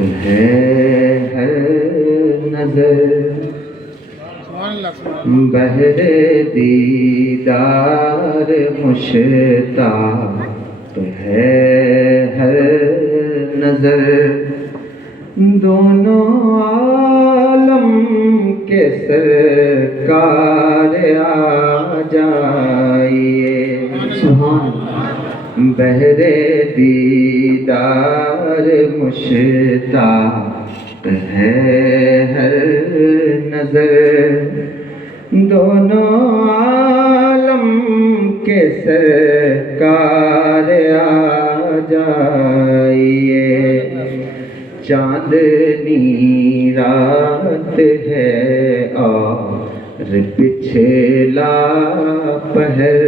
ہے ہر نظر بہر دیدار مشتاق ہے ہر نظر دونوں عالم کے سرکار آ جائیے سبحان بہر دیدار مشتاق ہے ہر نظر دونوں عالم کے سرکار آ جائیے چاندنی رات ہے اور پچھلا پہر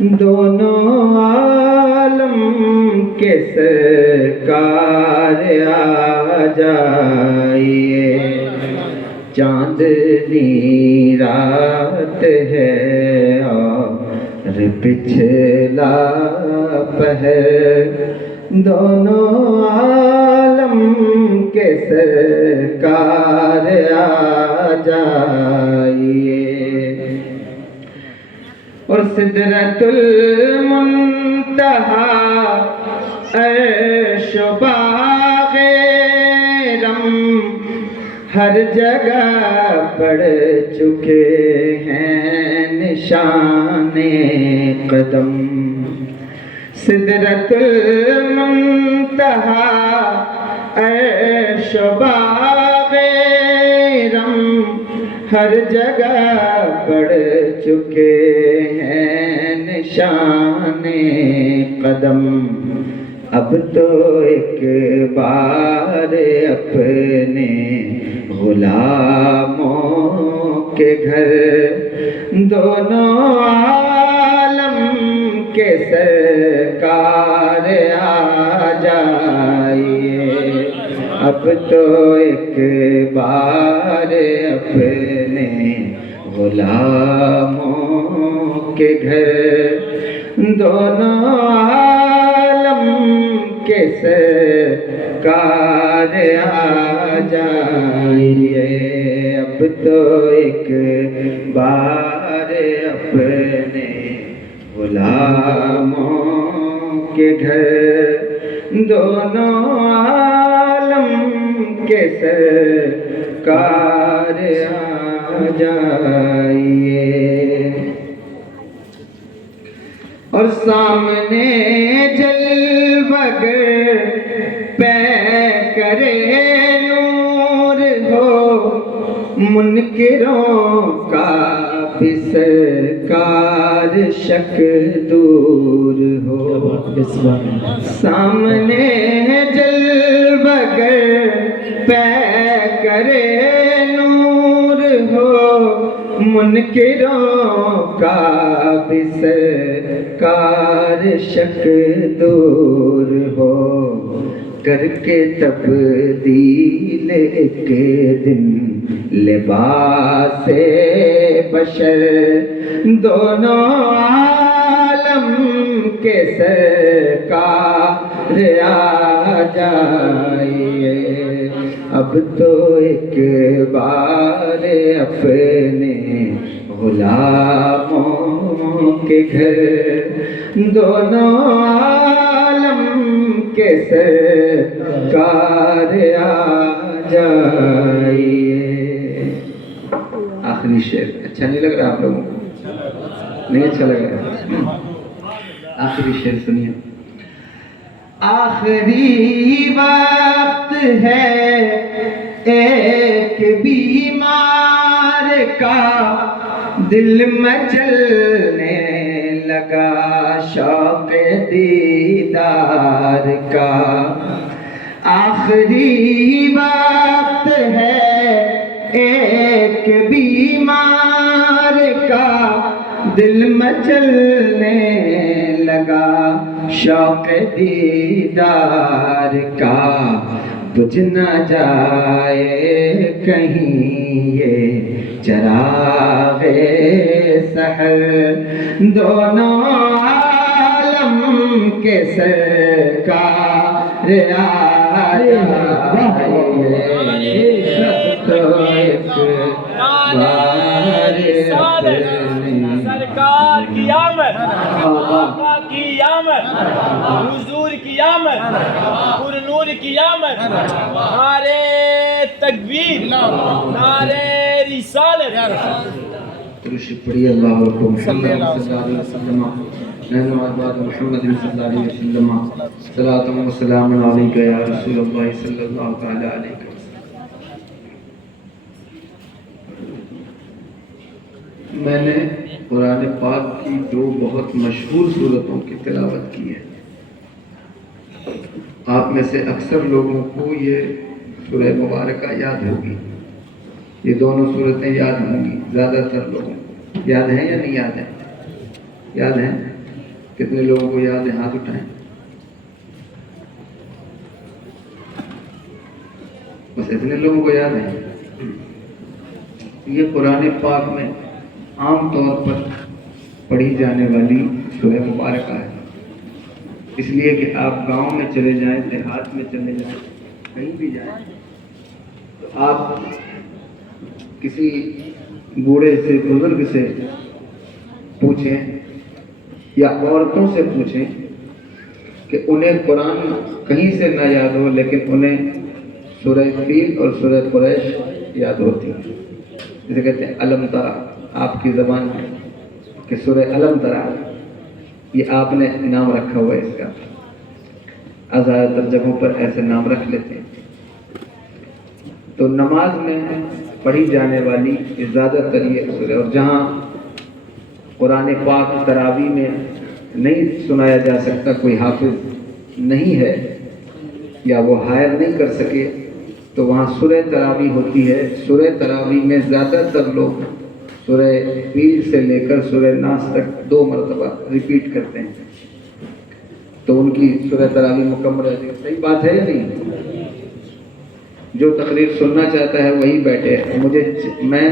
دونوں عالم کے سرکار آ جائیے چاندنی رات ہے اور پچھلا پہر دونوں عالم کے سرکار آ جائیے اور سدرۃ المنتہا عرش و باغ رم ہر جگہ پڑ چکے ہیں نشان قدم سدرۃ المنتہا عرش و باغ رم ہر جگہ پڑ چکے ہیں نشان قدم اب تو ایک بار اپنے غلاموں کے گھر دونوں عالم کے سرکار آ جائیے اب تو ایک بار اپنے غلاموں کے گھر دونوں عالم کے سرکار آ جائیے اب تو ایک بار اپنے غلاموں کے گھر دونوں عالم کے سرکار آ جائیے اور سامنے جلوگر پیکرے نور ہو منکروں کا بھی سرکار شک دور ہو سامنے جلوگر پیکرے نور ہو منکروں کا بھی سرکار شک دور ہو کر کے تبدیل ایک دن لباس بشر دونوں عالم کے سرکار آ جائیے اب تو ایک بار اپنے غلاموں کے گھر دونوں عالم کے سرکار آ جائیے آخری شعر اچھا نہیں لگ رہا آپ لوگوں کو نہیں اچھا لگ رہا آخری شعر سنیے آخری وقت ہے ایک بیمار کا دل مچلنے لگا شوق دیدار کا آخری وقت ہے ایک بیمار کا دل مچلنے لگا شوق دیدار کا بجھ نہ جائے کہیں یہ چراغ سحر دونوں عالم کے سرکار سرکار کی آمد، آقا کی آمد، حضور کی آمد، پر نور کی آمد، نعرے تکبیر، نعرے رسالت. درود پڑھی اللہ علیہ محمد صلی اللہ علیہ وسلم نحن احباب محمد صلی اللہ علیہ وسلم صلاۃ و سلام علیک یا رسول اللہ صلی اللہ تعالی علیہ وسلم. میں نے قرآن پاک کی دو بہت مشہور صورتوں کی تلاوت کی ہے. آپ میں سے اکثر لوگوں کو یہ سورہ مبارکہ یاد ہوگی. یہ دونوں صورتیں یاد ہوں گی. زیادہ تر لوگوں کو یاد ہیں یا نہیں یاد ہیں؟ یاد ہیں؟ کتنے لوگوں کو یاد ہے؟ ہاتھ اٹھائیں. بس اتنے لوگوں کو یاد ہے. یہ قرآن پاک میں عام طور پر پڑھی جانے والی سورہ مبارکہ ہے. اس لیے کہ آپ گاؤں میں چلے جائیں، دیہات میں چلے جائیں، کہیں بھی جائیں تو آپ کسی بوڑھے سے، بزرگ سے پوچھیں یا عورتوں سے پوچھیں کہ انہیں قرآن کہیں سے نہ یاد ہو لیکن انہیں سورہ فیل اور سورہ قریش یاد ہوتی ہے. جسے کہتے ہیں علم ترا، آپ کی زبان میں کہ سورہ علم ترا، یہ آپ نے نام رکھا ہوا ہے. اس کا زیادہ تر جگہوں پر ایسے نام رکھ لیتے ہیں. تو نماز میں پڑھی جانے والی زیادہ تر یہ سورہ، اور جہاں قرآن پاک تراویح میں نہیں سنایا جا سکتا، کوئی حافظ نہیں ہے یا وہ ہائر نہیں کر سکے، تو وہاں سورہ تراویح ہوتی ہے. سورہ تراویح میں زیادہ تر لوگ سورہ فیل سے لے کر سورہ ناس تک 2 مرتبہ ریپیٹ کرتے ہیں. تو ان کی سورہ تراویح مکمل ہے. صحیح بات ہے یا نہیں؟ جو تقریر سننا چاہتا ہے وہی بیٹھے. میں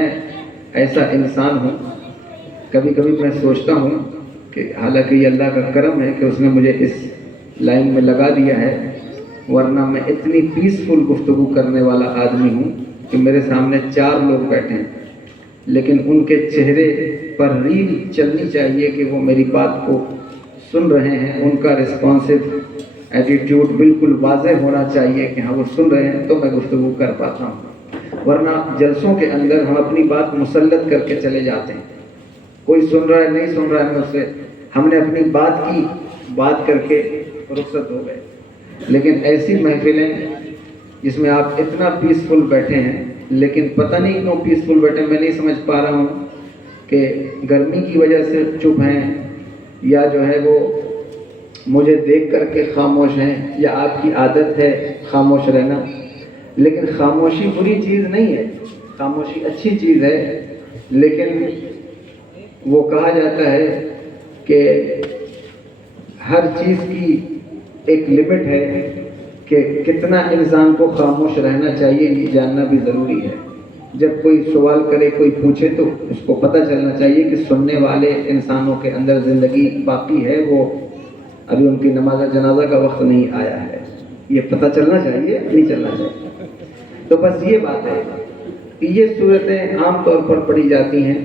ایسا انسان ہوں، کبھی کبھی میں سوچتا ہوں کہ حالانکہ یہ اللہ کا کرم ہے کہ اس نے مجھے اس لائن میں لگا دیا ہے، ورنہ میں اتنی پیسفل گفتگو کرنے والا آدمی ہوں کہ میرے سامنے 4 لوگ بیٹھے ہیں لیکن ان کے چہرے پر ریل چلنی چاہیے کہ وہ میری بات کو سن رہے ہیں. ان کا ریسپانسو ایٹیٹیوڈ بالکل واضح ہونا چاہیے کہ ہاں وہ سن رہے ہیں، تو میں گفتگو کر پاتا ہوں. ورنہ جلسوں کے اندر ہم اپنی بات مسلط کر کے چلے جاتے ہیں. کوئی سن رہا ہے نہیں سن رہا ہے، اس سے ہم نے اپنی بات کر کے رخصت ہو گئے. لیکن ایسی محفلیں جس میں آپ اتنا پیسفل بیٹھے ہیں، لیکن پتہ نہیں کیوں پیسفل بیٹھے، میں نہیں سمجھ پا رہا ہوں کہ گرمی کی وجہ سے چپ ہیں یا جو ہے وہ مجھے دیکھ کر کے خاموش ہیں، یا آپ کی عادت ہے خاموش رہنا. لیکن خاموشی بری چیز نہیں ہے، خاموشی اچھی چیز ہے. لیکن وہ کہا جاتا ہے کہ ہر چیز کی ایک لمٹ ہے کہ کتنا انسان کو خاموش رہنا چاہیے، یہ جاننا بھی ضروری ہے. جب کوئی سوال کرے، کوئی پوچھے، تو اس کو پتہ چلنا چاہیے کہ سننے والے انسانوں کے اندر زندگی باقی ہے، وہ ابھی ان کی نماز جنازہ کا وقت نہیں آیا ہے. یہ پتہ چلنا چاہیے، نہیں چلنا چاہیے. تو بس یہ بات ہے کہ یہ صورتیں عام طور پر پڑھی جاتی ہیں،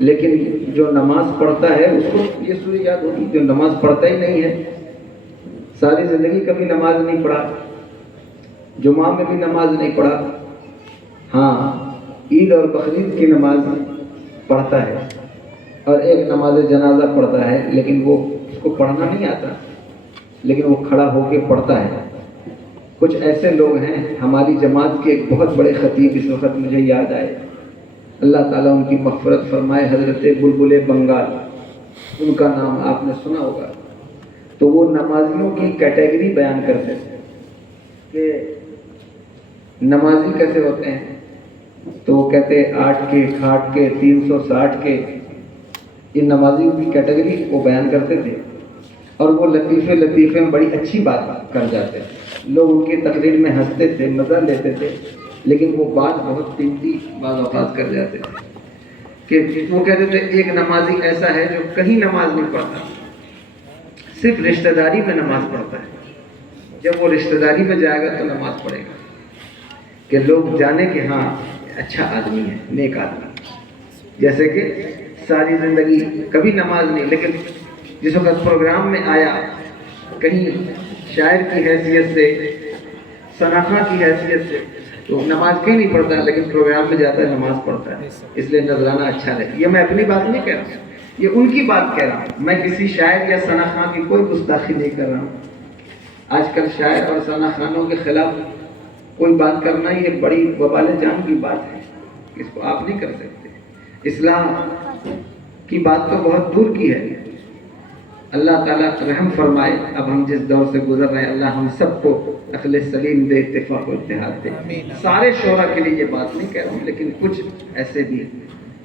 لیکن جو نماز پڑھتا ہے اس کو یہ سورہ یاد ہوتی. جو نماز پڑھتا ہی نہیں ہے، ساری زندگی کبھی نماز نہیں پڑھا، جمعہ میں بھی نماز نہیں پڑھا، ہاں عید اور بقرعید کی نماز پڑھتا ہے اور ایک نماز جنازہ پڑھتا ہے، لیکن وہ اس کو پڑھنا نہیں آتا، لیکن وہ کھڑا ہو کے پڑھتا ہے. کچھ ایسے لوگ ہیں ہماری جماعت کے، ایک بہت بڑے خطیب اس وقت مجھے یاد آئے، اللہ تعالیٰ ان کی مغفرت فرمائے، حضرت بلبل بنگال، ان کا نام آپ نے سنا ہوگا. تو وہ نمازیوں کی کیٹیگری بیان کرتے تھے کہ نمازی کیسے ہوتے ہیں. تو وہ کہتے 8 کے، کھاٹ کے، 360 کے، یہ نمازیوں کی کیٹیگری وہ بیان کرتے تھے. اور وہ لطیفے میں بڑی اچھی بات کر جاتے تھے. لوگ ان کی تقریر میں ہنستے تھے، مزہ لیتے تھے، لیکن وہ بات بہت قیمتی بعض اوقات کر جاتے تھے. کہ وہ کہتے تھے ایک نمازی ایسا ہے جو کہیں نماز نہیں پڑھتا، صرف رشتہ داری میں نماز پڑھتا ہے. جب وہ رشتہ داری میں جائے گا تو نماز پڑھے گا کہ لوگ جانے کہ ہاں اچھا آدمی ہے، نیک آدمی. جیسے کہ ساری زندگی کبھی نماز نہیں، لیکن جس وقت پروگرام میں آیا کہیں شاعر کی حیثیت سے، ثناخواں کی حیثیت سے، تو نماز کیوں نہیں پڑھتا لیکن پروگرام میں جاتا ہے نماز پڑھتا ہے، اس لیے نذرانہ اچھا رہے. یہ میں اپنی بات نہیں کہہ رہا ہوں، یہ ان کی بات کہہ رہا ہوں. میں کسی شاعر یا ثناخواں کی کوئی گستاخی نہیں کر رہا ہوں. آج کل شاعر اور ثناخوانوں کے خلاف کوئی بات کرنا یہ بڑی وبال جان کی بات ہے، اس کو آپ نہیں کر سکتے. اسلام کی بات تو بہت دور کی ہے. اللہ تعالیٰ رحم فرمائے. اب ہم جس دور سے گزر رہے ہیں اللہ ہم سب کو عقل سلیم دے، اتفاق و اتحاد دے. سارے شعراء کے لیے یہ بات نہیں کہہ رہا ہوں، لیکن کچھ ایسے بھی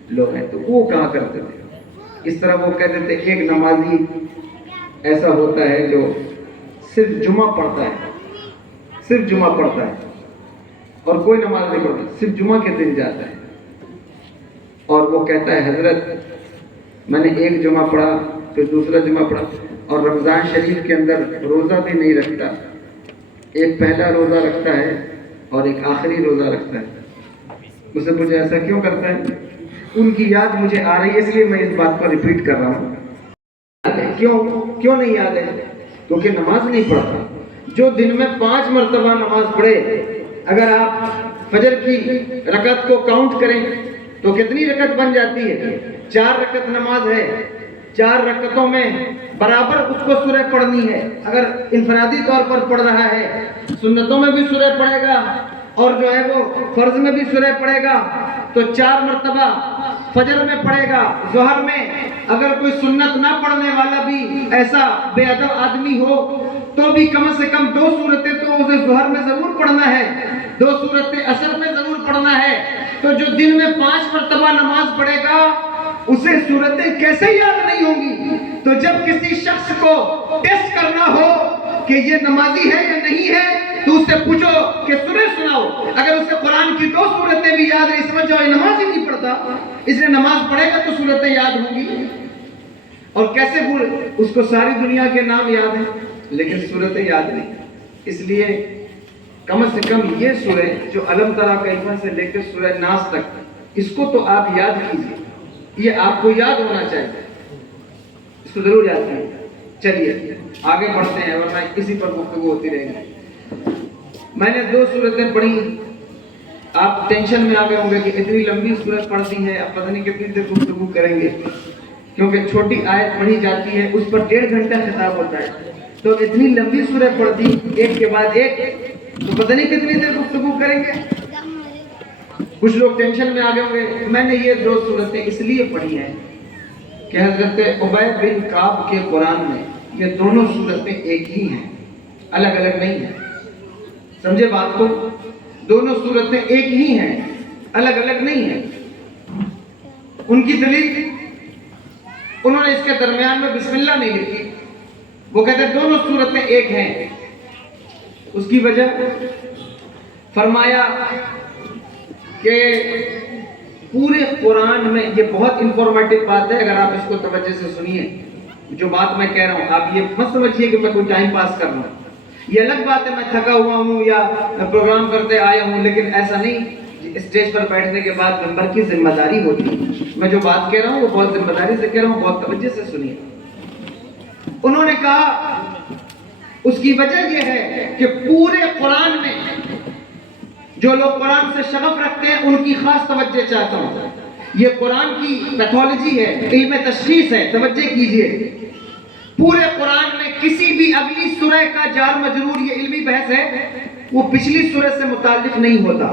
لوگ ہیں تو وہ کہا کرتے تھے اس طرح. وہ کہتے تھے ایک نمازی ایسا ہوتا ہے جو صرف جمعہ پڑھتا ہے، صرف جمعہ پڑھتا ہے اور کوئی نماز نہیں پڑھتا، صرف جمعہ کے دن جاتا ہے. اور وہ کہتا ہے حضرت میں نے ایک جمعہ پڑھا پھر دوسرا جمعہ پڑھا اور رمضان شریف کے اندر روزہ بھی نہیں رکھتا. ایک پہلا روزہ رکھتا ہے اور ایک آخری روزہ رکھتا ہے. مجھ سے پوچھا ایسا کیوں کرتا ہے؟ ان کی یاد مجھے آ رہی ہے اس لیے میں اس بات کو ریپیٹ کر رہا ہوں. کیوں نہیں یاد ہے؟ کیونکہ نماز نہیں پڑھتا. جو دن میں 5 مرتبہ نماز پڑھے، اگر آپ فجر کی رکعت کو کاؤنٹ کریں تو کتنی رکعت بن جاتی ہے؟ 4 رکعت نماز ہے. 4 رکعتوں میں برابر اس کو سورہ پڑھنی ہے. اگر انفرادی طور پر پڑھ رہا ہے سنتوں میں بھی سورہ پڑھے گا اور جو ہے وہ فرض میں بھی سورہ پڑھے گا تو 4 مرتبہ فجر میں پڑھے گا. ظہر میں اگر کوئی سنت نہ پڑھنے والا بھی ایسا بے ادب آدمی ہو تو بھی کم سے کم 2 سورتیں تو اسے ظہر میں ضرور پڑھنا ہے، 2 سورتیں عصر میں ضرور پڑھنا ہے. تو جو دن میں 5 مرتبہ نماز پڑھے گا اسے سورتیں کیسے یاد نہیں ہوں گی؟ تو جب کسی شخص کو ٹیسٹ کرنا ہو کہ یہ نمازی ہے یا نہیں ہے تو اس سے پوچھو کہ سورہ سناؤ. اگر اسے قرآن کی 2 سورتیں بھی یاد نہیں، سمجھ جاؤ یہ نماز ہی نہیں پڑھتا. اس لیے نماز پڑھے گا تو سورتیں یاد ہوں گی. اور کیسے بھول، اس کو ساری دنیا کے نام یاد ہیں لیکن سورتیں یاد نہیں. اس لیے کم سے کم یہ سورہ جو الم تری کیف سے لے کر سورہ ناس تک، اس کو تو آپ یاد کیجیے. یہ آپ کو یاد ہونا چاہیے، اس کو ضرور یاد کیجیے. چلیے آگے بڑھتے ہیں ورنہ اسی پر گفتگو ہوتی رہے گی. میں نے 2 سورتیں پڑھی. آپ ٹینشن میں آ گئے ہوں گے کہ اتنی لمبی سورت پڑھتی ہے، اب پتہ نہیں کتنی دیر گفتگو کریں گے، کیونکہ چھوٹی آیت پڑھی جاتی ہے اس پر 1.5 گھنٹہ خطاب ہوتا ہے. تو اتنی لمبی سورت پڑھتی ایک کے بعد ایک تو پتہ نہیں کتنی دیر گفتگو کریں گے. کچھ لوگ ٹینشن میں آ گئے ہوں گے. میں نے یہ 2 سورتیں اس لیے پڑھی ہیں کہ حضرت ابی بن کعب کے قرآن میں یہ دونوں سورتیں ایک ہی ہیں، الگ الگ نہیں ہیں. سمجھے بات کو؟ دونوں سورتیں ایک ہی ہیں، الگ الگ نہیں ہیں. ان کی دلیل، انہوں نے اس کے درمیان میں بسم اللہ نہیں لکھی. وہ کہتے ہیں دونوں سورتیں ایک ہیں. اس کی وجہ فرمایا کہ پورے قرآن میں یہ بہت انفارمیٹو بات ہے. اگر آپ اس کو توجہ سے سنیے جو بات میں کہہ رہا ہوں، آپ یہ مت سمجھیے کہ میں کوئی ٹائم پاس کر رہا ہوں. یہ الگ بات ہے میں تھکا ہوا ہوں یا پروگرام کرتے آیا ہوں، لیکن ایسا نہیں. اسٹیج پر بیٹھنے کے بعد ممبر کی ذمہ داری ہوتی ہے. میں جو بات کہہ رہا ہوں وہ بہت ذمہ داری سے کہہ رہا ہوں، بہت توجہ سے سنیے. انہوں نے کہا اس کی وجہ یہ ہے کہ پورے قرآن میں جو لوگ قرآن سے شغف رکھتے ہیں ان کی خاص توجہ چاہتا ہوں. یہ قرآن کی پیتھولوجی ہے، علم تشخیص ہے، توجہ کیجئے. پورے قرآن میں کسی بھی اگلی سورہ کا جار مجرور، یہ علمی بحث ہے، وہ پچھلی سورہ سے متعلق نہیں ہوتا.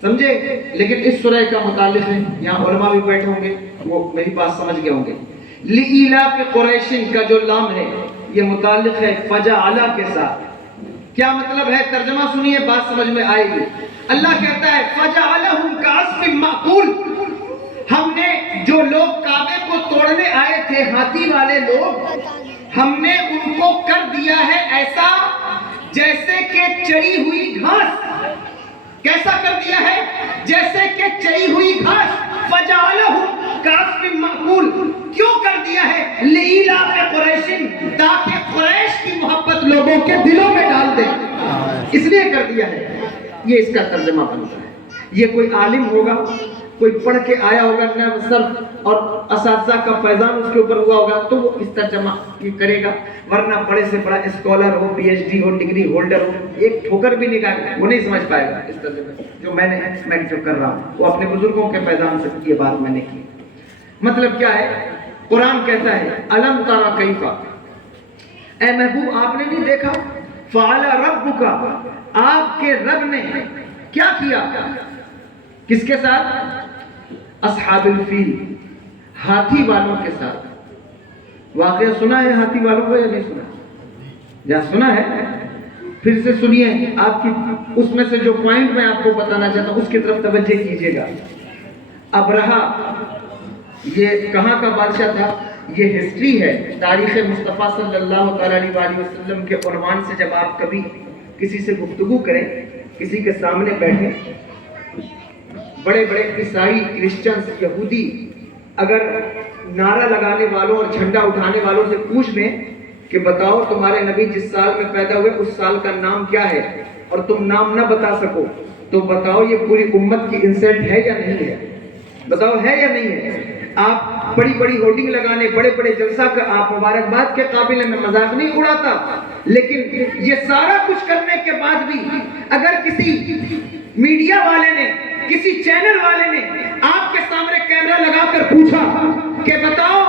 سمجھے؟ لیکن اس سورہ کا متعلق ہے. یہاں علماء بھی بیٹھے ہوں گے، وہ میری بات سمجھ گئے ہوں گے. لِإِيلَافِ قُرَيْشٍ کا جو لام ہے یہ متعلق ہے فَجَعَلَ کے ساتھ. کیا مطلب ہے؟ ترجمہ سنیے، بات سمجھ میں آئے گی. اللہ کہتا ہے فَجَعَلَهُمْ كَعَصْفٍ مَأْكُولٍ. ہم نے جو لوگ کعبے کو توڑنے آئے تھے، ہاتھی والے لوگ، ہم نے ان کو کر دیا ہے ایسا جیسے کہ چری ہوئی گھاس. کیسا کر دیا ہے؟ جیسے کہ چری ہوئی گھاس. فَجَعَلَهُمْ کاسف معقول کیوں کر دیا ہے؟ لإیلاف قریش، تاکہ قریش کی محبت لوگوں کے دلوں میں ڈال دے، اس لیے کر دیا ہے۔ یہ اس کا ترجمہ بنتا ہے۔ یہ کوئی عالم ہوگا، کوئی پڑھ کے آیا ہوگا صرف اور اساتذہ کا فیضان اس کے اوپر ہوا ہوگا تو وہ اس ترجمہ یہ کرے گا، ورنہ بڑے سے بڑا اسکالر ہو، پی ایچ ڈی ہو، ڈگری ہولڈر ہو، ایک ٹھوکر بھی نکال وہ نہیں سمجھ پائے گا اس ترجمے جو میں جو کر رہا ہوں۔ وہ اپنے بزرگوں کے فیضان سے یہ بات میں نے کی۔ مطلب کیا ہے؟ قرآن کہتا ہے الم ترى کیف، اے محبوب آپ نے نہیں دیکھا، فعل ربک، آپ کے رب نے کیا کیا، کس کے ساتھ؟ اصحاب الفیل، ہاتھی والوں کے ساتھ۔ واقعہ سنا ہے ہاتھی والوں کو یا نہیں سنا؟ یا سنا ہے؟ پھر سے سنیے، آپ کی اس میں سے جو پوائنٹ میں آپ کو بتانا چاہتا ہوں اس کی طرف توجہ کیجیے گا۔ ابرہہ یہ کہاں کا بادشاہ تھا؟ یہ ہسٹری ہے، تاریخ مصطفیٰ صلی اللہ علیہ وآلہ وسلم کے عنوان سے جب آپ کبھی کسی سے گفتگو کریں، کسی کے سامنے بیٹھیں، بڑے بڑے عیسائی، کرسچنز، یہودی اگر نعرہ لگانے والوں اور جھنڈا اٹھانے والوں سے پوچھ لیں کہ بتاؤ تمہارے نبی جس سال میں پیدا ہوئے اس سال کا نام کیا ہے، اور تم نام نہ بتا سکو تو بتاؤ یہ پوری امت کی انسلٹ ہے یا نہیں ہے؟ بتاؤ ہے یا نہیں ہے؟ آپ بڑی بڑی ہورڈنگ لگانے، بڑے بڑے جلسہ کا آپ مبارکباد کے قابل میں مذاق نہیں اڑاتا، لیکن یہ سارا کچھ کرنے کے بعد بھی اگر کسی میڈیا والے نے، کسی چینل والے نے آپ کے سامنے کیمرہ لگا کر پوچھا کہ بتاؤ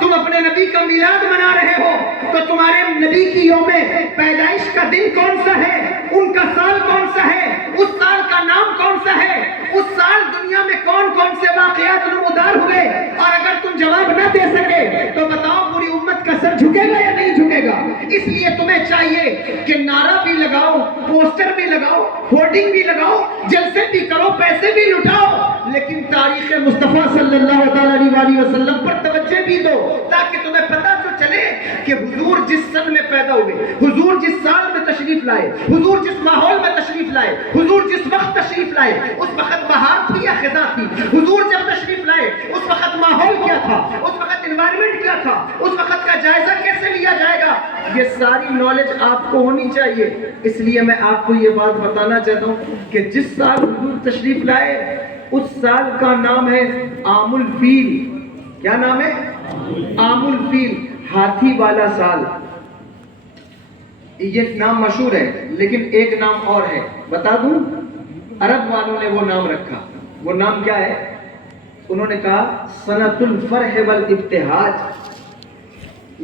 تم اپنے نبی کا میلاد منا رہے ہو تو تمہارے نبی کی یوم پیدائش کا دن کون سا ہے، ان کا سال کون سا ہے، اس سال کا نام کون سا ہے، اس سال دنیا میں کون کون سے واقعات نمودار ہوئے، اور اگر تم جواب نہ دے سکے تو بتاؤ پوری امت کا سر جھکے گا یا نہیں جھکے گا؟ اس لیے تمہیں چاہیے کہ نعرہ بھی لگاؤ، پوسٹر بھی لگاؤ، ہورڈنگ بھی لگاؤ، جلسے بھی کرو، پیسے بھی لٹاؤ، لیکن تاریخ مصطفیٰ صلی اللہ علیہ وسلم پر توجہ بھی دو، تاکہ تمہیں پتہ تو چلے کہ حضور جس سن میں پیدا ہوئے، حضور جس سال میں تشریف لائے، حضور جس ماحول میں تشریف لائے، حضور جس وقت تشریف لائے، اس وقت بہار تھی یا خزاں تھی؟ حضور جب تشریف لائے اس وقت ماحول کیا تھا، اس وقت انوائرمنٹ کیا تھا، اس وقت کا جائزہ کیسے لیا جائے گا؟ یہ ساری نالج آپ کو ہونی چاہیے۔ اس لیے میں آپ کو یہ بات بتانا چاہتا ہوں کہ جس سال حضور تشریف لائے اس سال کا نام ہے عام الفیل۔ کیا نام ہے؟ عام الفیل، ہاتھی والا سال۔ یہ نام مشہور ہے، لیکن ایک نام اور ہے، بتا دوں؟ عرب والوں نے وہ نام رکھا۔ وہ نام کیا ہے؟ انہوں نے کہا سنۃ الفرح والابتہاج،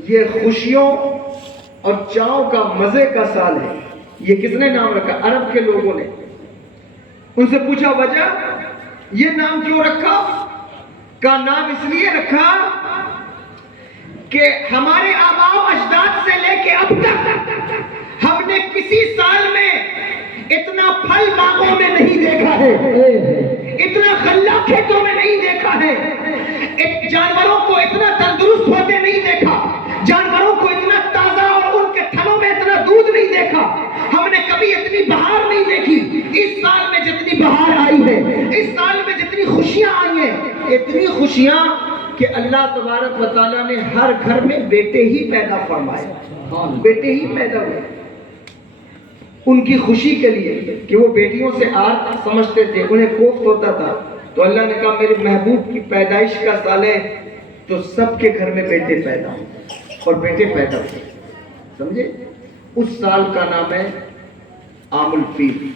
یہ خوشیوں اور چاؤں کا، مزے کا سال ہے۔ یہ کس نے نام رکھا؟ عرب کے لوگوں نے۔ ان سے پوچھا وجہ، یہ نام کیوں رکھا؟ کا نام اس لیے رکھا کہ ہمارے آباء و اجداد سے لے کے اب تک ہم نے کسی سال میں اتنا پھل باغوں میں نہیں دیکھا ہے، اتنا غلہ کھیتوں میں نہیں دیکھا ہے، جانوروں کو اتنا تندرست ہوتے نہیں دیکھا، جانوروں کو اتنا تازہ اور ان کے تھنوں میں اتنا دودھ نہیں دیکھا، ہم نے کبھی اتنی بہار نہیں دیکھی۔ اس سال میں جتنی بہار آئی ہے، اس سال میں جتنی خوشیاں آئی ہیں، اتنی خوشیاں کہ اللہ تبارک و تعالیٰ نے ہر گھر میں بیٹے ہی پیدا فرمائے، بیٹے ہی پیدا ہوئے ان کی خوشی کے لیے، کہ وہ بیٹیوں سے آر سمجھتے تھے، انہیں کوفت ہوتا تھا، تو اللہ نے کہا میرے محبوب کی پیدائش کا سال ہے تو سب کے گھر میں بیٹے پیدا ہوں، اور بیٹے پیدا ہوئے، سمجھے؟ اس سال کا نام ہے عام الفیل،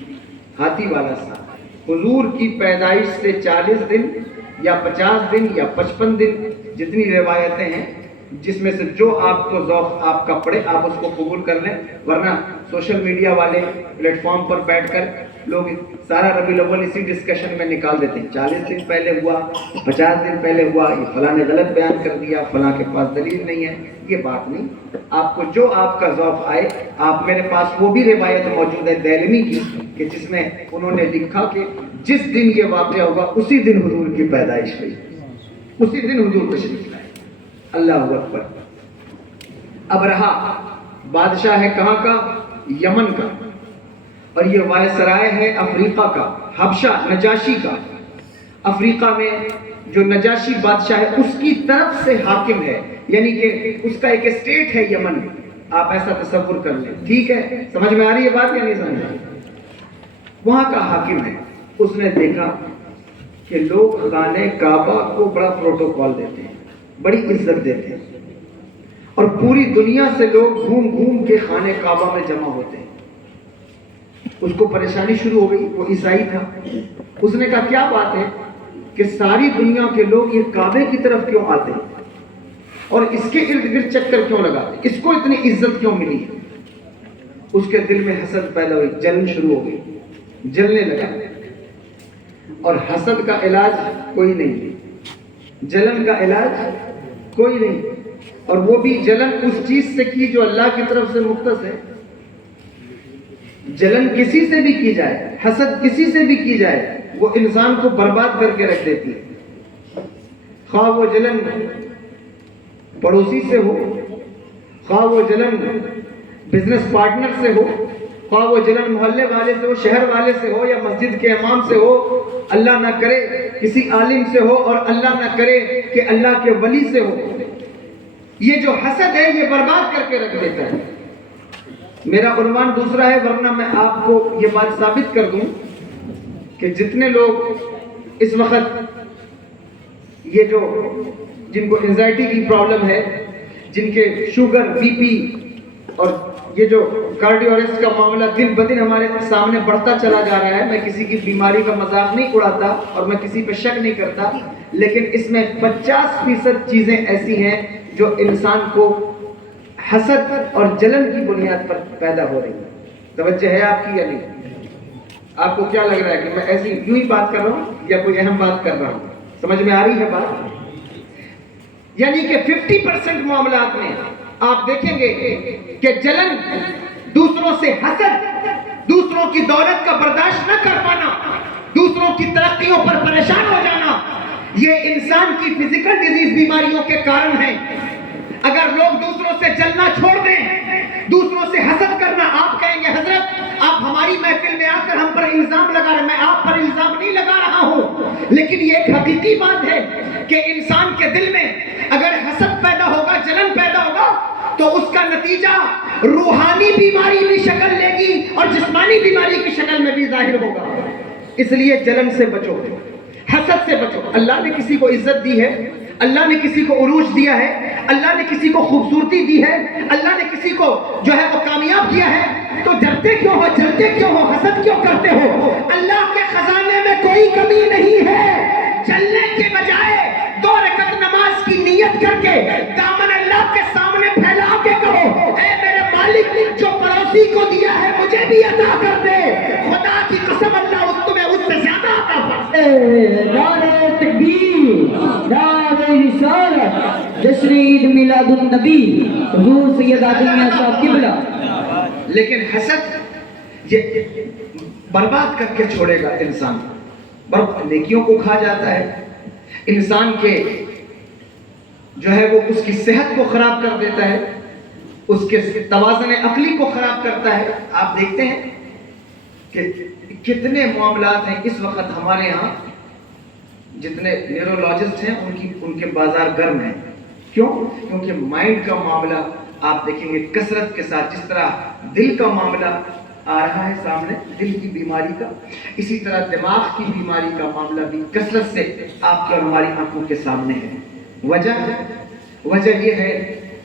ہاتھی والا سال۔ حضور کی پیدائش سے 40 دن یا 50 دن یا 55 دن جتنی روایتیں ہیں، جس میں سے جو آپ کو ذوق آپ کا پڑے آپ اس کو قبول کر لیں، ورنہ سوشل میڈیا والے پلیٹ فارم پر بیٹھ کر لوگ سارا ربیع الاول اسی ڈسکشن میں نکال دیتے ہیں، 40 دن پہلے ہوا، 50 دن پہلے ہوا، یہ فلاں نے غلط بیان کر دیا، فلاں کے پاس دلیل نہیں ہے۔ یہ بات نہیں، آپ کو جو آپ کا ذوق آئے، آپ میرے پاس وہ بھی روایت موجود ہے دہلوی کی کہ جس میں انہوں نے لکھا کہ جس دن یہ واقعہ ہوگا اسی دن حضور کی پیدائش ہوئی، اسی دن حضور تشریف لائے۔ اللہ اکبر۔ ابرہہ بادشاہ ہے کہاں کا؟ یمن کا، اور یہ وائسرائے ہے افریقہ کا، حبشہ نجاشی کا۔ افریقہ میں جو نجاشی بادشاہ ہے اس کی طرف سے حاکم ہے، یعنی کہ اس کا ایک اسٹیٹ ہے یمن، آپ ایسا تصور کر لیں، ٹھیک ہے؟ سمجھ میں آ رہی ہے بات یا نہیں سمجھ میں؟ وہاں کا حاکم ہے، اس نے دیکھا کہ لوگ خانہ کعبہ کو بڑا پروٹوکول دیتے ہیں، بڑی عزت دیتے ہیں، اور پوری دنیا سے لوگ گھوم گھوم کے خانہ کعبہ میں جمع ہوتے ہیں۔ اس کو پریشانی شروع ہو گئی، وہ عیسائی تھا، اس نے کہا کیا بات ہے کہ ساری دنیا کے لوگ یہ کعبے کی طرف کیوں آتے ہیں اور اس کے ارد گرد چکر کیوں لگاتے ہیں، اس کو اتنی عزت کیوں ملی؟ اس کے دل میں حسد پیدا ہوئی، جلن شروع ہو گئی، جلنے لگا، اور حسد کا علاج کوئی نہیں، جلن کا علاج کوئی نہیں، اور وہ بھی جلن اس چیز سے کی جو اللہ کی طرف سے مختص ہے۔ جلن کسی سے بھی کی جائے، حسد کسی سے بھی کی جائے، وہ انسان کو برباد کر کے رکھ دیتی ہے، خواہ وہ جلن پڑوسی سے ہو، خواہ وہ جلن بزنس پارٹنر سے ہو، خواہ وہ جلن محلے والے سے ہو، شہر والے سے ہو، یا مسجد کے امام سے ہو، اللہ نہ کرے کسی عالم سے ہو، اور اللہ نہ کرے کہ اللہ کے ولی سے ہو۔ یہ جو حسد ہے یہ برباد کر کے رکھ دیتا ہے۔ میرا عنوان دوسرا ہے، ورنہ میں آپ کو یہ بات ثابت کر دوں کہ جتنے لوگ اس وقت یہ جو جن کو انزائٹی کی پرابلم ہے، جن کے شوگر، بی پی اور یہ جو کارڈیو اریسٹ کا معاملہ دن بدن ہمارے سامنے بڑھتا چلا جا رہا ہے، میں کسی کی بیماری کا مذاق نہیں اڑاتا اور میں کسی پہ شک نہیں کرتا، لیکن اس میں 50% چیزیں ایسی ہیں جو انسان کو حسد اور جلن کی بنیاد پر پیدا ہو رہی ہے۔ توجہ ہے آپ کی یا نہیں؟ آپ کو کیا لگ رہا ہے کہ میں ایسی یوں ہی بات کر رہا ہوں یا کوئی اہم بات کر رہا ہوں؟ سمجھ میں آ رہی ہے بات؟ یعنی کہ 50% معاملات میں آپ دیکھیں گے کہ جلن، دوسروں سے حسد، دوسروں کی دولت کا برداشت نہ کر پانا، دوسروں کی ترقیوں پر پریشان ہو جانا، یہ انسان کی فزیکل ڈیزیز بیماریوں کے کارن ہیں۔ اگر لوگ دوسروں سے جلنا چھوڑ دیں، دوسروں سے حسد کرنا، آپ کہیں گے حضرت آپ ہماری محفل میں آ کر ہم پر الزام لگا رہے ہیں، میں آپ پر الزام نہیں لگا رہا ہوں، لیکن یہ ایک حقیقی بات ہے کہ انسان کے دل میں اگر حسد پیدا ہوگا، جلن پیدا ہوگا، تو اس کا نتیجہ روحانی بیماری بھی شکل لے گی اور جسمانی بیماری کی شکل میں بھی ظاہر ہوگا۔ اس لیے جلن سے بچو، حسد سے بچو۔ اللہ نے کسی کو عزت دی ہے، اللہ نے کسی کو عروج دیا ہے، اللہ نے کسی کو خوبصورتی دی ہے، اللہ نے کسی کو جو ہے وہ کامیاب کیا ہے، تو ڈرتے کیوں ہو، جلتے کیوں ہو، حسد کیوں کرتے ہو؟ اللہ کے خزانے میں کوئی کمی نہیں ہے۔ جلنے کے بجائے 2 رکعت نماز کی نیت کر کے دامن اللہ کے سامنے پھیلا کے کہو، اے میرے مالک جو پڑوسی کو دیا ہے مجھے بھی عطا کر دے، خدا کی قسم اللہ تمہیں اس سے زیادہ عطا فرمائے۔ نعرہ تکبیر، نعرہ رسالت، جشن عید میلاد النبی حضور سید عادل میاں صاحب قبلہ۔ لیکن حسد یہ برباد کر کے چھوڑے گا انسان، نیکیوں کو کھا جاتا ہے، انسان کے جو ہے وہ اس کی صحت کو خراب کر دیتا ہے، اس کے توازن عقلی کو خراب کرتا ہے۔ آپ دیکھتے ہیں کہ کتنے معاملات ہیں اس وقت ہمارے ہاں، جتنے نیورولوجسٹ ہیں ان کے بازار گرم ہیں۔ کیوں؟ کیونکہ مائنڈ کا معاملہ آپ دیکھیں گے کثرت کے ساتھ، جس طرح دل کا معاملہ آ رہا ہے سامنے، دل کی بیماری کا، اسی طرح دماغ کی بیماری کا معاملہ بھی کثرت سے آپ کی اور ہماری آنکھوں کے سامنے ہے۔ وجہ یہ ہے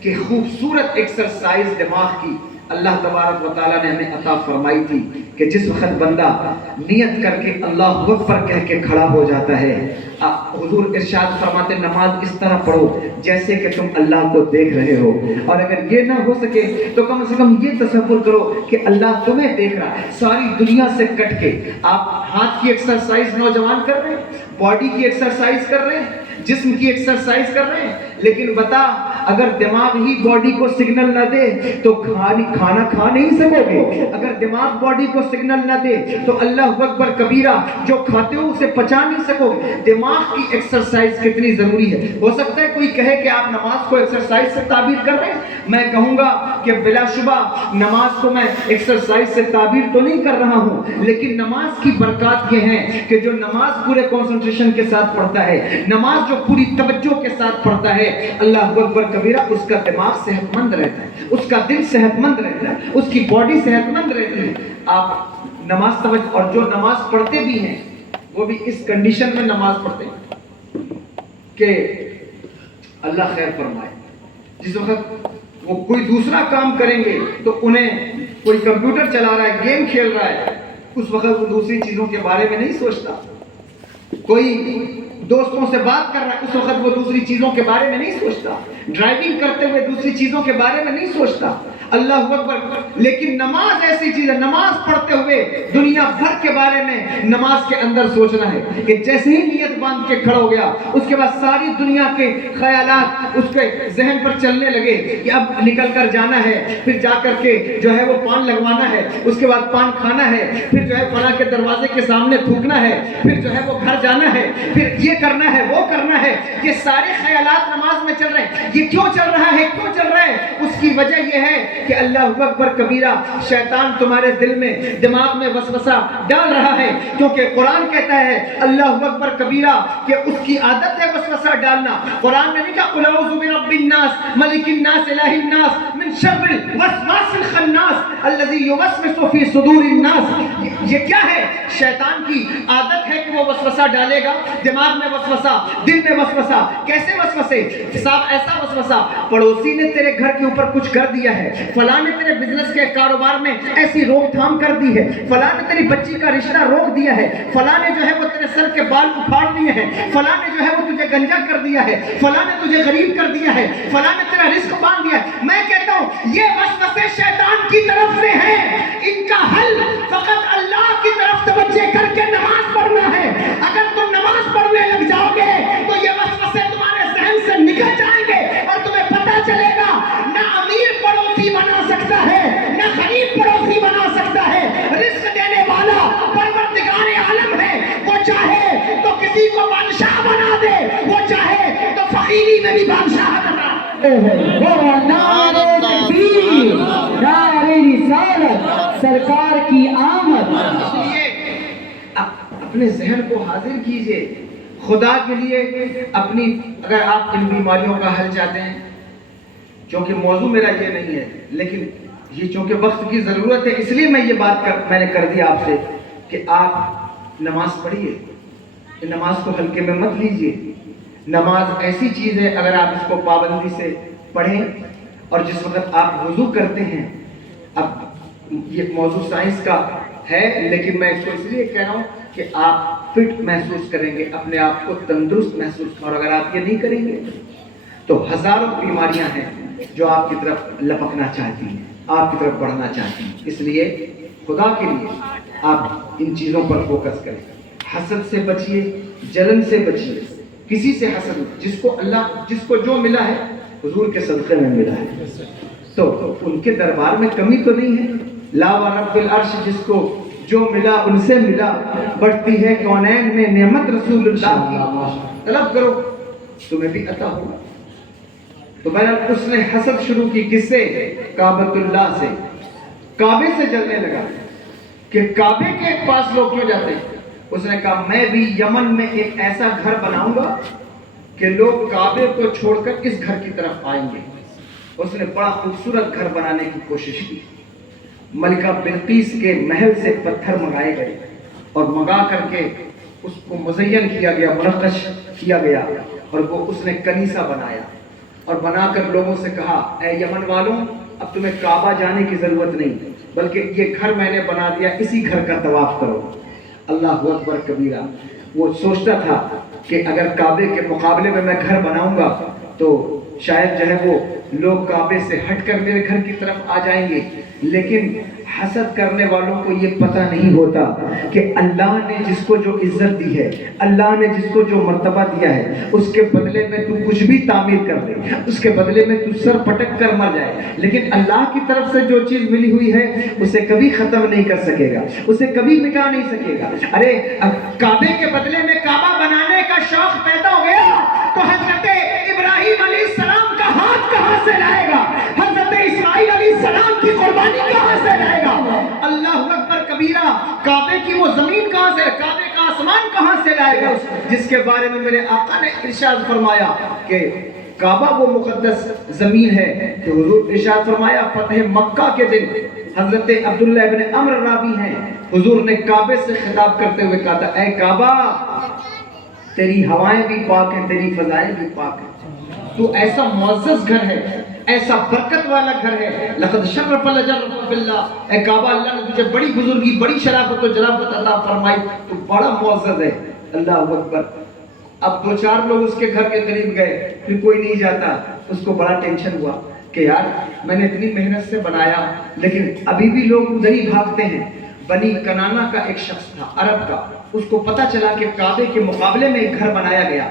کہ خوبصورت ایکسرسائز دماغ کی اللہ تبارک و تعالیٰ نے ہمیں عطا فرمائی تھی کہ جس وقت بندہ نیت کر کے اللہ اکبر کہہ کے کھڑا ہو جاتا ہے، حضور ارشاد فرماتے نماز اس طرح پڑھو جیسے کہ تم اللہ کو دیکھ رہے ہو، اور اگر یہ نہ ہو سکے تو کم سے کم یہ تصور کرو کہ اللہ تمہیں دیکھ رہا ہے، ساری دنیا سے کٹ کے۔ آپ ہاتھ کی ایکسرسائز نوجوان کر رہے ہیں، باڈی کی ایکسرسائز کر رہے ہیں، جسم کی ایکسرسائز کر رہے ہیں، لیکن بتا اگر دماغ ہی باڈی کو سگنل نہ دے تو کھانا کھا نہیں سکوگے. اگر دماغ باڈی کو سگنل نہ دے تو اللہ اکبر کبیرہ جو کھاتے ہو اسے پچا نہیں سکوگے. دماغ کی ایکسرسائز کتنی ضروری ہے. ہو سکتا ہے کوئی کہے کہ آپ نماز کو ایکسرسائز سے تعبیر کر رہے ہیں. میں کہوں گا کہ بلا شبہ نماز کو میں ایکسرسائز سے تعبیر تو نہیں کر رہا ہوں, لیکن نماز کی برکات یہ ہیں کہ جو نماز پورے کنسنٹریشن کے ساتھ پڑھتا ہے, نماز جو پوری توجہ کے ساتھ پڑھتا ہے, اللہ اکبر کبیرہ, اس کا دماغ صحت مند رہتا ہے, اس کا دل صحت مند رہتا ہے, اس کی باڈی صحت مند رہتی ہے. آپ نماز توجہ, اور جو نماز پڑھتے بھی ہیں وہ بھی اس کنڈیشن میں نماز پڑھتے ہیں کہ اللہ خیر فرمائے. جس وقت وہ کوئی دوسرا کام کریں گے تو انہیں کوئی کمپیوٹر چلا رہا ہے, گیم کھیل رہا ہے, اس وقت وہ دوسری چیزوں کے بارے میں نہیں سوچتا. کوئی دوستوں سے بات کر رہا ہے, اس وقت وہ دوسری چیزوں کے بارے میں نہیں سوچتا. ڈرائیونگ کرتے ہوئے دوسری چیزوں کے بارے میں نہیں سوچتا. اللہ اکبر. لیکن نماز ایسی چیز ہے, نماز پڑھتے ہوئے دنیا بھر کے بارے میں نماز کے اندر سوچنا ہے کہ جیسے ہی نیت باندھ کے کھڑا ہو گیا اس کے بعد ساری دنیا کے خیالات اس کے ذہن پر چلنے لگے کہ اب نکل کر جانا ہے, پھر جا کر کے جو ہے وہ پان لگوانا ہے, اس کے بعد پان کھانا ہے, پھر جو ہے فلاں کے دروازے کے سامنے تھوکنا ہے, پھر جو ہے وہ گھر جانا ہے, پھر یہ کرنا ہے, وہ کرنا ہے. یہ سارے خیالات نماز میں چل رہے ہیں. یہ کیوں چل رہا ہے, کیوں چل رہا ہے؟ اس کی وجہ یہ ہے کہ اللہ اکبر کبیرہ, شیطان تمہارے دل میں, دماغ میں وسوسہ ڈال رہا ہے. کیونکہ قرآن کہتا ہے اللہ اکبر کبیرہ کہ اس کی عادت ہے وسوسہ ڈالنا. قرآن نے نہیں کہا قل اعوذ برب الناس ملک الناس الہ الناس من شر الوسواس الخناس الذی یوسوس فی صدور الناس. یہ کیا ہے؟ شیطان کی عادت ہے کہ وہ وسوسہ ڈالے گا, دماغ میں وسوسہ, دل میں وسوسہ. کیسے وسوسے صاحب؟ ایسا وسوسہ, پڑوسی نے تیرے گھر کے اوپر کچھ کر دیا ہے, فلاں نے تیرے بزنس کے کاروبار میں ایسی روک تھام کر دی ہے, فلاں نے تیری بچی کا رشتہ روک دیا ہے, فلاں نے جو ہے وہ تیرے سر کے بال اکھاڑ دیے ہیں, فلاں نے جو ہے وہ تجھے گنجا کر دیا ہے, فلاں نے تجھے غریب کر دیا ہے, فلاں نے تیرا رزق باندھ دیا ہے. میں کہتا ہوں یہ وسوسے شیطان کی طرف سے ہیں. ان کا حل فقط اللہ کی طرف توجہ کر کے نماز پڑھنا ہے. اگر تم نماز پڑھنے لگ جاؤ گے تو یہ وسوسے تمہارے ذہن سے نکل جائیں گے اور تمہیں پتہ چلے گا نہ امیر پڑوسی بنا سکتا ہے, نہ غریب پڑوسی بنا سکتا ہے. رزق دینے والا پروردگار عالم ہے. وہ چاہے تو کسی کو بادشاہ بنا دے, وہ چاہے تو فقیری میں بھی بادشاہ بنا دے. نعرہ تکبیر, نعرہ رسالت, سرکار کی آمد. اس لیے اپنے ذہن کو حاضر کیجئے خدا کے لیے. اپنی اگر آپ ان بیماریوں کا حل چاہتے ہیں, چونکہ موضوع میرا یہ نہیں ہے, لیکن یہ چونکہ وقت کی ضرورت ہے اس لیے میں یہ بات میں نے کر دیا آپ سے کہ آپ نماز پڑھیے. نماز کو ہلکے میں مت لیجئے. نماز ایسی چیز ہے اگر آپ اس کو پابندی سے پڑھیں, اور جس وقت آپ وضو کرتے ہیں, اب یہ موضوع سائنس کا ہے لیکن میں اس کو اس لیے کہہ رہا ہوں کہ آپ فٹ محسوس کریں گے, اپنے آپ کو تندرست محسوس. اور اگر آپ یہ نہیں کریں گے تو ہزاروں بیماریاں ہیں جو آپ کی طرف لپکنا چاہتی ہیں, آپ کی طرف بڑھنا چاہتی ہیں. اس لیے خدا کے لیے آپ ان چیزوں پر فوکس کریں. حسد سے بچیے, جلن سے بچیے. کسی سے حسد, جس کو اللہ, جس کو جو ملا ہے حضور کے صدقے میں ملا ہے تو ان کے دربار میں کمی تو نہیں ہے. لا و رب العرش, جس کو جو ملا ان سے ملا, بڑھتی ہے کونین میں نعمت رسول اللہ کی. طلب کرو تمہیں بھی عطا ہوگا. تو بہرحال اس نے حسد شروع کی کس سے؟ کعبۃ اللہ سے. کعبے سے جلنے لگا کہ کعبے کے پاس لوگ کیوں جاتے ہیں. اس نے کہا میں بھی یمن میں ایک ایسا گھر بناؤں گا کہ لوگ کعبے کو چھوڑ کر اس گھر کی طرف آئیں گے. اس نے بڑا خوبصورت گھر بنانے کی کوشش کی. ملکہ بلقیس کے محل سے پتھر منگائے گئے اور منگا کر کے اس کو مزین کیا گیا, منقش کیا گیا, اور وہ اس نے کنیسہ بنایا اور بنا کر لوگوں سے کہا اے یمن والوں, اب تمہیں کعبہ جانے کی ضرورت نہیں, بلکہ یہ گھر میں نے بنا دیا, اسی گھر کا طواف کرو. اللہ اکبر کبیرہ. وہ سوچتا تھا کہ اگر کعبے کے مقابلے میں میں گھر بناؤں گا تو شاید جو ہے وہ لوگ کعبے سے ہٹ کر میرے گھر کی طرف آ جائیں گے، لیکن حسد کرنے والوں کو یہ پتہ نہیں ہوتا کہ اللہ نے جس کو جو عزت دی ہے، اللہ نے جس کو جو مرتبہ دیا ہے، اس کے بدلے میں تو کچھ بھی تعمیر کر دے، اس کے بدلے میں تو سر پٹک کر مر جائے، لیکن اللہ کی طرف سے جو چیز ملی ہوئی ہے اسے کبھی ختم نہیں کر سکے گا، اسے کبھی مٹا نہیں سکے گا۔ ارے کعبے کے بدلے میں کعبہ بنانے کا شوق پیدا ہو گیا تو حضرت ابراہیم علیہ السلام کا ہاتھ کہاں سے لائے گا؟ حضرت اسماعیل علیہ السلام کی قربانی کہاں سے لائے گا؟ اللہ اکبر کبیرہ، کعبے کی وہ زمین کہاں سے، کعبے کا آسمان کہاں سے لائے گا، جس کے بارے میں میرے آقا نے ارشاد فرمایا کہ کعبہ وہ مقدس زمین ہے کہ حضور ارشاد فرمایا فتح مکہ کے دن حضرت عبداللہ ابن عمر راوی ہیں، حضور نے کعبے سے خطاب کرتے ہوئے کہا تھا، اے کعبہ تیری ہوائیں بھی پاک ہیں، تیری فضائیں بھی پاک ہیں، تو ایسا معزز گھر ہے، ایسا برکت والا گھر ہے، لقد شرف لجرف باللہ، اے کعبہ اللہ نے تجھے بڑی بزرگی، بڑی شرافت و جرافت عطا فرمائی، تو بڑا معزز ہے۔ اللہ اکبر۔ اب دو چار لوگ اس کے گھر کے قریب گئے، پھر کوئی نہیں جاتا، اس کو بڑا ٹینشن ہوا کہ یار میں نے اتنی محنت سے بنایا لیکن ابھی بھی لوگ ادھر ہی بھاگتے ہیں۔ بنی کنانا کا ایک شخص تھا عرب کا، اس کو پتہ چلا کہ کعبے کے مقابلے میں ایک گھر بنایا گیا،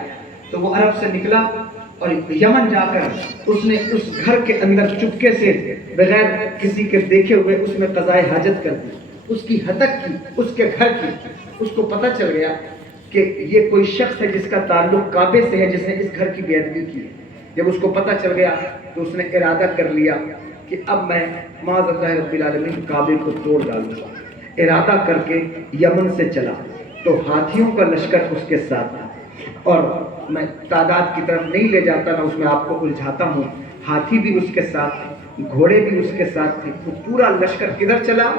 تو وہ عرب سے نکلا اور یمن جا کر اس نے اس گھر کے اندر چپکے سے بغیر کسی کے دیکھے ہوئے اس میں قضائے حاجت کر دی، اس کی ہتک کی، اس کے گھر کی۔ اس کو پتہ چل گیا کہ یہ کوئی شخص ہے جس کا تعلق کعبے سے ہے، جس نے اس گھر کی بے ادبی کی ہے۔ جب اس کو پتہ چل گیا تو اس نے ارادہ کر لیا کہ اب میں معاذ اللہ رب العالمین کعبے کو توڑ ڈالوں گا۔ ارادہ کر کے یمن سے چلا تو ہاتھیوں کا لشکر اس کے ساتھ تھا، اور میں تعداد کی طرف نہیں لے جاتا، نہ اس میں آپ کو الجھاتا ہوں، ہاتھی بھی اس کے ساتھ تھے، گھوڑے بھی اس کے ساتھ تھے۔ وہ پورا لشکر کدھر چلا؟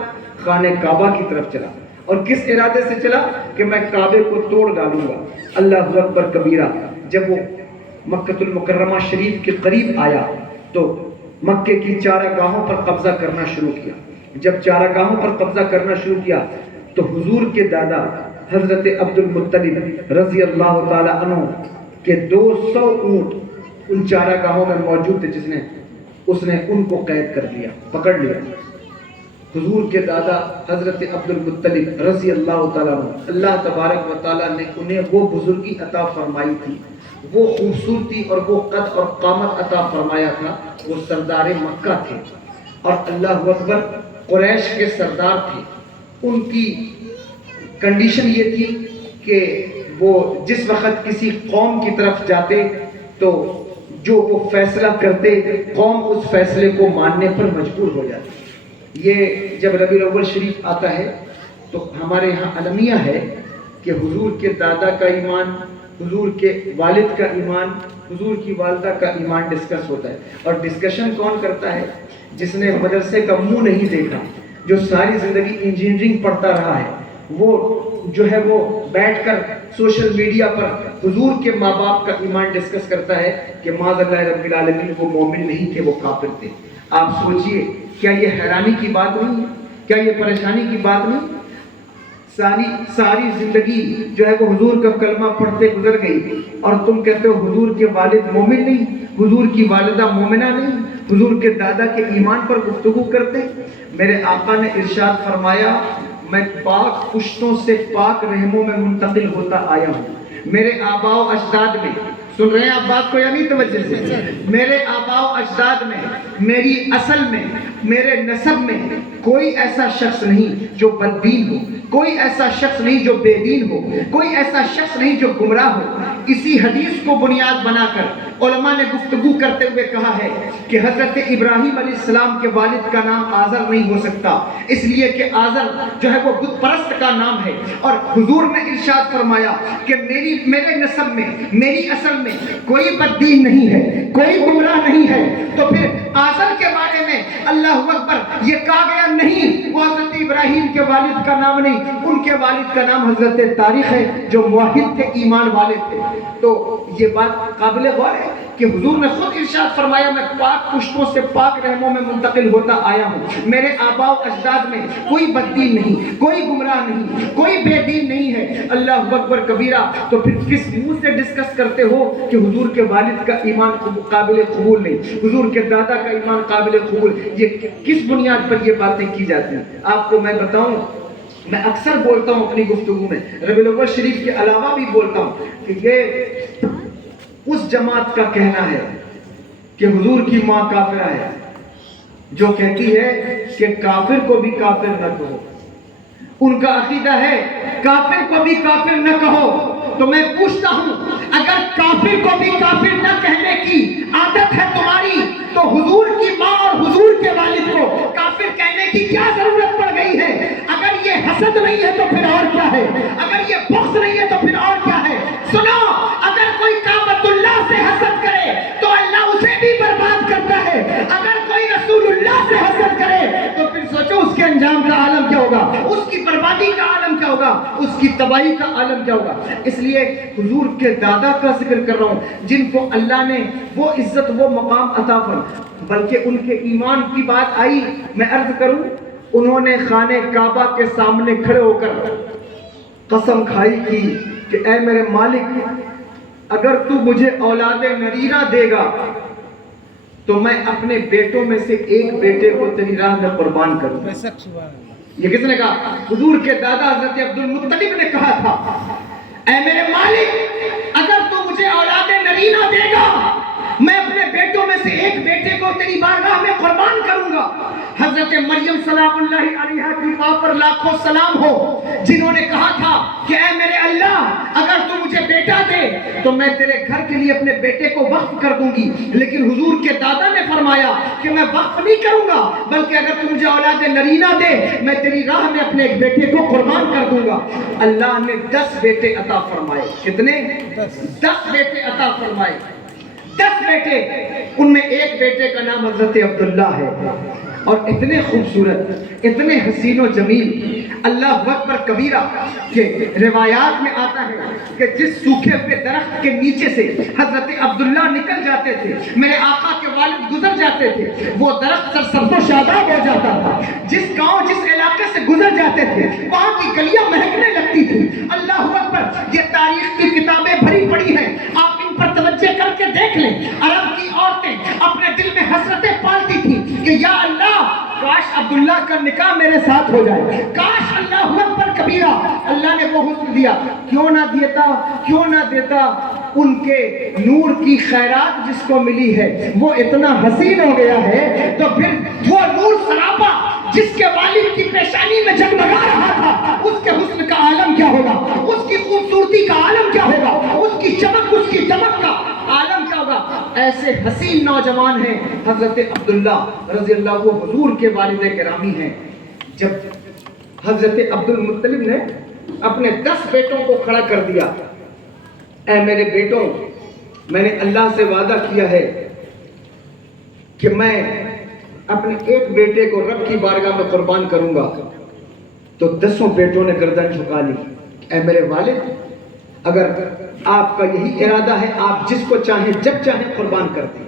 خانہ کعبہ کی طرف چلا، اور کس ارادے سے چلا کہ میں کعبے کو توڑ ڈالوں گا۔ اللہ اکبر کبیرہ۔ جب وہ مکہ المکرمہ شریف کے قریب آیا تو مکے کی چارہ گاہوں پر قبضہ کرنا شروع کیا۔ جب چارہ گاہوں پر قبضہ کرنا شروع کیا تو حضور کے دادا حضرت عبد المطلب رضی اللہ تعالی عنہ کے 200 اونٹ ان چارہ گاہوں میں موجود تھے، اس نے ان کو قید کر لیا، پکڑ لیا۔ حضور کے دادا حضرت عبد المطلب رضی اللہ تعالیٰ عنہ، اللہ تبارک و تعالیٰ نے انہیں وہ بزرگی عطا فرمائی تھی، وہ خوبصورتی اور وہ قد اور قامت عطا فرمایا تھا، وہ سردار مکہ تھے، اور اللہ اکبر قریش کے سردار تھے۔ ان کی کنڈیشن یہ تھی کہ وہ جس وقت کسی قوم کی طرف جاتے تو جو وہ فیصلہ کرتے قوم اس فیصلے کو ماننے پر مجبور ہو جاتی۔ یہ جب ربیع الاول شریف آتا ہے تو ہمارے یہاں المیہ ہے کہ حضور کے دادا کا ایمان، حضور کے والد کا ایمان، حضور کی والدہ کا ایمان ڈسکس ہوتا ہے، اور ڈسکشن کون کرتا ہے؟ جس نے مدرسے کا منہ نہیں دیکھا، جو ساری زندگی انجینئرنگ پڑھتا رہا ہے، وہ جو ہے وہ بیٹھ کر سوشل میڈیا پر حضور کے ماں باپ کا ایمان ڈسکس کرتا ہے کہ معاذ اللہ رب العالمین وہ مومن نہیں تھے، وہ کافر تھے۔ آپ سوچئے کیا یہ حیرانی کی بات نہیں ہے؟ کیا یہ پریشانی کی بات نہیں؟ ساری زندگی جو ہے وہ حضور کا کلمہ پڑھتے گزر گئی، اور تم کہتے ہو حضور کے والد مومن نہیں، حضور کی والدہ مومنہ نہیں، حضور کے دادا کے ایمان پر گفتگو کرتے۔ میرے آقا نے ارشاد فرمایا میں پاک پشتوں سے پاک رحموں میں منتقل ہوتا آیا ہوں۔ میرے آباء و اجداد میں، سن رہے ہیں آپ بات کو یا نہیں توجہ سے؟ میرے آباء و اجداد میں، میری اصل میں، میرے نسب میں کوئی ایسا شخص نہیں جو بددین ہو، کوئی ایسا شخص نہیں جو بے دین ہو، کوئی ایسا شخص نہیں جو گمراہ ہو۔ اسی حدیث کو بنیاد بنا کر علماء نے گفتگو کرتے ہوئے کہا ہے کہ حضرت ابراہیم علیہ السلام کے والد کا نام آزر نہیں ہو سکتا، اس لیے کہ آزر جو ہے وہ بت پرست کا نام ہے، اور حضور نے ارشاد فرمایا کہ میرے نسب میں، میری اصل میں کوئی بددین نہیں ہے، کوئی گمراہ نہیں ہے، تو پھر آزر کے بارے میں اللہ اکبر یہ کہا گیا نہیں وہ حضرت ابراہیم کے والد کا نام نہیں، ان کے والد کا نام حضرت طارق ہے جو موحد تھے، ایمان والے تھے۔ تو یہ بات قابل غور ہے کہ حضور نے خود ارشاد فرمایا میں پاک پشتوں سے پاک رحموں میں منتقل ہوتا آیا ہوں، میرے آباء و اجداد میں کوئی بددین نہیں، کوئی گمراہ نہیں، کوئی بے دین نہیں ہے۔ اللہ اکبر کبیرہ۔ تو پھر کس منہ سے ڈسکس کرتے ہو کہ حضور کے والد کا ایمان قابل قبول نہیں، حضور کے دادا کا ایمان قابل قبول؟ یہ کس بنیاد پر یہ باتیں کی جاتی ہیں؟ آپ کو میں بتاؤں، میں اکثر بولتا ہوں اپنی گفتگو میں، ربیع الاول شریف کے علاوہ بھی بولتا ہوں کہ یہ اس جماعت کا کہنا ہے کہ حضور کی ماں کافرہ ہے جو کہتی ہے کہ کافر کو بھی کافر نہ کہو۔ ان کا عقیدہ ہے کافر کو بھی کافر نہ کہو۔ تو میں پوچھتا ہوں، اگر کافر کو بھی کافر نہ کہنے کی عادت ہے تمہاری تو حضور کی ماں اور حضور کے والد کو کافر کہنے کی کیا ضرورت پڑ گئی ہے؟ اگر یہ حسد نہیں ہے تو پھر اور کیا ہے؟ اگر یہ بغض نہیں ہے تو پھر اور کیا ہے؟ سنو، اگر کوئی کعبۃ اللہ سے حسد کرے تو اللہ اسے بھی برباد کرتا ہے، اگر کوئی رسول اللہ سے حسد کرے تو پھر سوچو اس کے انجام کا عالم کیا ہوگا، اس کی بربادی کا عالم کیا ہوگا، اس کی تباہی کا عالم کیا ہوگا۔ اس لیے حضور کے دادا کا ذکر کر رہا ہوں جن کو اللہ نے وہ عزت وہ مقام عطا فرمایا، بلکہ ان کے ایمان کی بات آئی، میں عرض کروں، انہوں نے خانہ کعبہ کے سامنے کھڑے ہو کر قسم کھائی کی کہ اے میرے مالک، اگر تو مجھے اولاد نرینہ دے گا تو میں اپنے بیٹوں میں سے ایک بیٹے کو تیری راہ میں قربان کروں۔ یہ کس نے کہا؟ حضور کے دادا حضرت عبد المطلب نے کہا تھا، اے میرے مالک، اگر تو مجھے اولاد نرینہ دے گا میں اپنے بیٹوں میں سے ایک بیٹے کو تیری بارگاہ میں قربان کروں گا۔ حضرت مریم سلام اللہ علیہا کی ماں پر لاکھوں سلام ہو، جنہوں نے کہا تھا کہ اے میرے اللہ، اگر تو مجھے بیٹا دے تو میں تیرے گھر کے لیے اپنے بیٹے کو وقف کر دوں گی، لیکن حضور کے دادا نے فرمایا کہ میں وقف نہیں کروں گا، بلکہ اگر تو مجھے اولاد نرینہ دے میں تیری راہ میں اپنے ایک بیٹے کو قربان کر دوں گا۔ اللہ نے 10 بیٹے عطا فرمائے۔ کتنے؟ 10 بیٹے عطا فرمائے، 10 بیٹے، ان میں ایک بیٹے کا نام حضرت عبداللہ ہے، اور اتنے خوبصورت، اتنے حسین و جمیل، اللہ اکبر کبیرہ، کہ روایات میں آتا ہے کہ جس سوکھے ہوئے درخت کے نیچے سے حضرت عبداللہ نکل جاتے تھے، میرے آقا کے والد گزر جاتے تھے، وہ درخت سرسبز و شاداب ہو جاتا تھا۔ جس گاؤں جس علاقے سے گزر جاتے تھے وہاں کی گلیاں مہکنے لگتی تھی۔ اللہ اکبر، یہ تاریخ کی کتابیں بھری پڑی ہیں، آپ ان پر توجہ کر کے دیکھ لیں۔ عرب کی عورتیں اپنے دل میں حسرتیں پالتی تھی کہ یا اللہ، کاش عبداللہ کا نکاح میرے ساتھ ہو جائے، کاش اللہ اکبر کبیرہ اللہ نے وہ حسن دیا، کیوں نہ دیتا، کیوں نہ دیتا۔ ان کے نور کی خیرات جس کو ملی ہے وہ اتنا حسین ہو گیا ہے، تو پھر وہ نور سراپا جس کے والد کی پیشانی میں جگمگا رہا تھا، اس کے حسن کا عالم کیا ہوگا، اس کی خوبصورتی کا عالم کیا ہوگا، اس کی چمک، اس کی دمک کا عالم کیا ہوگا۔ ایسے حسین نوجوان ہیں حضرت عبداللہ رضی اللہ عنہ، وہ حضور کے والد گرامی ہیں۔ جب حضرت عبد المطلب نے اپنے 10 بیٹوں کو کھڑا کر دیا، اے میرے بیٹوں، میں نے اللہ سے وعدہ کیا ہے کہ میں اپنے ایک بیٹے کو رب کی بارگاہ میں قربان کروں گا، تو 10 بیٹوں نے گردن جھکا لی۔ اے میرے والد، اگر آپ کا یہی ارادہ ہے آپ جس کو چاہیں جب چاہیں قربان کر دیں۔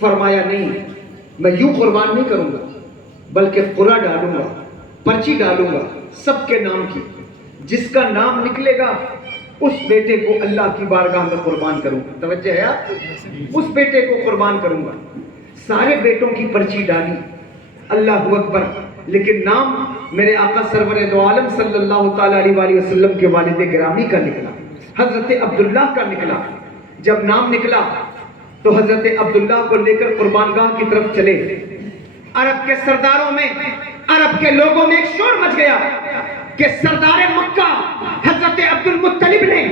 فرمایا نہیں، میں یوں قربان نہیں کروں گا، بلکہ قرعہ ڈالوں گا، پرچی ڈالوں گا سب کے نام کی، جس کا نام نکلے گا اس بیٹے کو اللہ کی بارگاہ میں قربان کروں گا۔ توجہ ہے آپ؟ اس بیٹے کو قربان کروں گا۔ سارے بیٹوں کی پرچی ڈالی، اللہ اکبر، لیکن نام میرے آقا سرور دو عالم صلی اللہ تعالیٰ علیہ وسلم کے والد گرامی کا نکلا، حضرت عبداللہ کا نکلا۔ جب نام نکلا تو حضرت عبداللہ کو لے کر قربان گاہ کی طرف چلے۔ عرب کے سرداروں میں، عرب کے لوگوں میں ایک شور مچ گیا کہ سردار مکہ حضرت عبد المطلب نے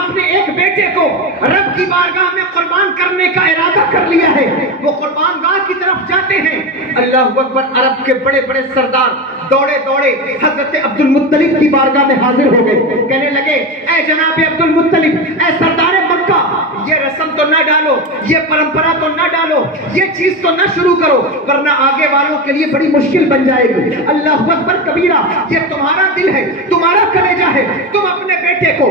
اپنے ایک بیٹے کو رب کی بارگاہ میں قربان کرنے کا ارادہ کر لیا ہے۔ وہ قربان گاہ کی طرف جاتے ہیں، اللہ اکبر، عرب کے بڑے بڑے سردار دوڑے دوڑے حضرت عبد المطلب کی بارگاہ میں حاضر ہو گئے، کہنے لگے اے جناب عبد المطلب، اے سردار مکہ، یہ رسم تو نہ ڈالو، یہ پرمپرا تو نہ ڈالو، یہ چیز تو نہ شروع کرو، ورنہ آگے والوں کے لیے بڑی مشکل بن جائے گی۔ اللہ اکبر کبیرہ، یہ تمہارا دل ہے، تمہارا کلیجہ ہے، تم اپنے بیٹے کو